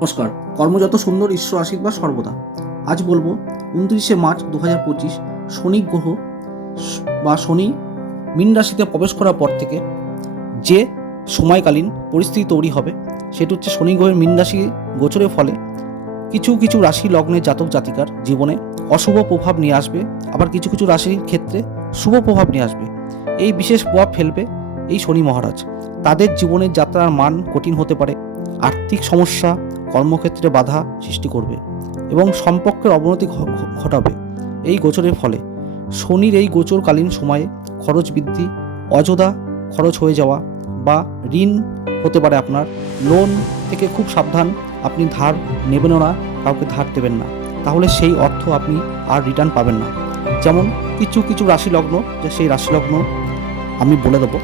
নমস্কার। কর্মযত সুন্দর ঈশ্বর আশীর্বাদ সর্বদা। আজ বলবো 29শে মার্চ 2025 শনি গ্রহ বা শনি মীন রাশিতে প্রবেশ করার পর থেকে যে সময়কালীন পরিস্থিতি তৈরি হবে সেটা হচ্ছে শনি গ্রহের মীন রাশি গোচরের ফলে কিছু কিছু রাশি লগ্নের জাতক জাতিকার জীবনে অশুভ প্রভাব নিয়ে আসবে, আবার কিছু কিছু রাশির ক্ষেত্রে শুভ প্রভাব নিয়ে আসবে। এই বিশেষ প্রভাব ফেলবে এই শনি মহারাজ। তাদের জীবনের যাত্রার মান কঠিন হতে পারে, আর্থিক সমস্যা, কর্মক্ষেত্রে বাধা সৃষ্টি করবে এবং সম্পর্কের অবনতি ঘটাবে। এই গোচরের ফলে শনির এই গোচরকালীন সময়ে খরচ বৃদ্ধি, অযথা খরচ হয়ে যাওয়া বা ঋণ হতে পারে। আপনার লোন থেকে খুব সাবধান, আপনি ধার নেবেন না, কাউকে ধার দেবেন না, তাহলে সেই অর্থ আপনি আর রিটার্ন পাবেন না। যেমন কিছু কিছু রাশি লগ্ন, যে সেই রাশি লগ্ন আমি বলে দেবো,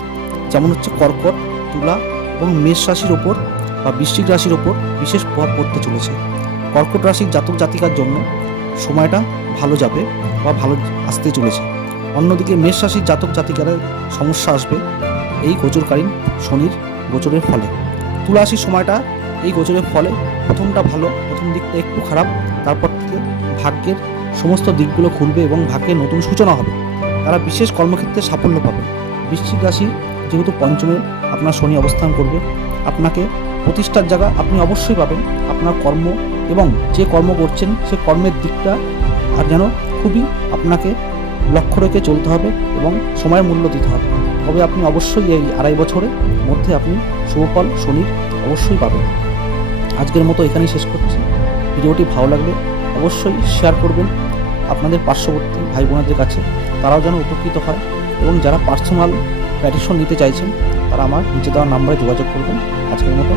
যেমন হচ্ছে কর্কট, তুলা এবং মেষ রাশির ওপর বা বৃশ্চিক রাশির ওপর বিশেষ প্রভাব পড়তে চলেছে। কর্কট রাশির জাতক জাতিকার জন্য সময়টা ভালো যাবে বা ভালো আসতে চলেছে। অন্যদিকে মেষ রাশির জাতক জাতিকারের সমস্যা আসবে এই গোচরকালীন শনির গোচরের ফলে। তুলা রাশির সময়টা এই গোচরের ফলে প্রথমটা ভালো, প্রথম দিকটা একটু খারাপ, তারপর থেকে ভাগ্যের সমস্ত দিকগুলো খুলবে এবং ভাগ্যের নতুন সূচনা হবে। তারা বিশেষ কর্মক্ষেত্রে সাফল্য পাবে। বৃশ্চিক রাশি যেহেতু পঞ্চমে আপনার শনি অবস্থান করবে, আপনাকে প্রতিষ্ঠার জায়গা আপনি অবশ্যই পাবেন। আপনার কর্ম এবং যে কর্ম করছেন সে কর্মের দিকটা আর যেন খুবই আপনাকে লক্ষ্য রেখে চলতে হবে এবং সময়ের মূল্য দিতে হবে। তবে আপনি অবশ্যই এই 2.5 বছরের মধ্যে আপনি শুভফল শনির অবশ্যই পাবেন। আজকের মতো এখানেই শেষ করছি। ভিডিওটি ভালো লাগলে অবশ্যই শেয়ার করবেন আপনাদের পার্শ্ববর্তী ভাই বোনদের কাছে, তারাও যেন উপকৃত হয়। এবং যারা পার্সোনাল প্যাটিশন নিতে চাইছেন তারা আমার নিচে দেওয়া নাম্বারে যোগাযোগ করবেন। আজকের মতো